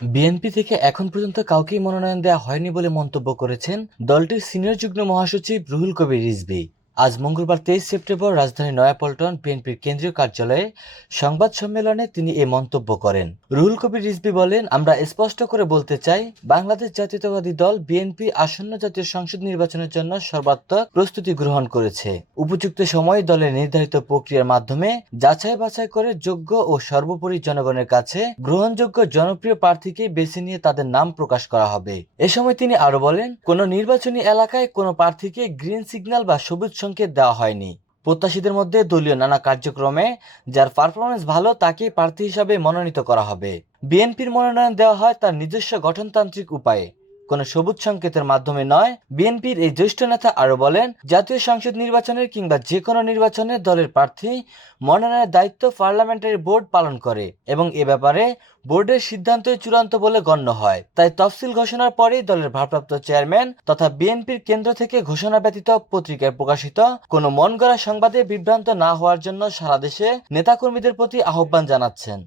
BNP থেকে এখন পর্যন্ত কাউকেই মনোনয়ন দেওয়া হয়নি বলে মন্তব্য করেছেন দলটির সিনিয়র যুগ্ম মহাসচিব রুহুল কবির রিজভী। আজ মঙ্গলবার 23 সেপ্টেম্বর রাজধানীর নয়াপল্টন বিএনপির কেন্দ্রীয় কার্যালয়ে সংবাদ সম্মেলনে তিনি এ মন্তব্য করেন। রুহুল কবির রিজভী বলেন, আমরা স্পষ্ট করে বলতে চাই, বাংলাদেশ জাতীয়তাবাদী দল বিএনপি আসন্ন জাতীয় সংসদ নির্বাচনের জন্য সর্বাত্মক প্রস্তুতি গ্রহণ করেছে। উপযুক্ত সময়ে দলের নির্ধারিত প্রক্রিয়ার মাধ্যমে যাচাই বাছাই করে যোগ্য ও সর্বোপরি জনগণের কাছে গ্রহণযোগ্য জনপ্রিয় প্রার্থীকে বেছে নিয়ে তাদের নাম প্রকাশ করা হবে। এ সময় তিনি আরো বলেন, কোনো নির্বাচনী এলাকায় কোনো প্রার্থীকে গ্রিন সিগন্যাল বা সবুজ সংকেত দেওয়া হয়নি। প্রত্যাশীদের মধ্যে দলীয় নানা কার্যক্রমে যার পারফরমেন্স ভালো তাকেই প্রার্থী হিসাবে মনোনীত করা হবে। বিএনপির মনোনয়ন দেওয়া হয় তার নিজস্ব গঠনতান্ত্রিক উপায়ে, কোনো সবুজ সংকেতের মাধ্যমে নয়। বিএনপির এই জ্যেষ্ঠ নেতা আরো বলেন, জাতীয় সংসদ নির্বাচনের কিংবা যে কোনো নির্বাচনে দলের প্রার্থী মনোনয়নের দায়িত্ব পার্লামেন্টারি বোর্ড পালন করে এবং এ ব্যাপারে বোর্ডের সিদ্ধান্তই চূড়ান্ত বলে গণ্য হয়। তাই তফসিল ঘোষণার পরেই দলের ভারপ্রাপ্ত চেয়ারম্যান তথা বিএনপির কেন্দ্র থেকে ঘোষণা ব্যতীত পত্রিকায় প্রকাশিত কোনো মন গড়া সংবাদে বিভ্রান্ত না হওয়ার জন্য সারা দেশে নেতাকর্মীদের প্রতি আহ্বান জানাচ্ছেন।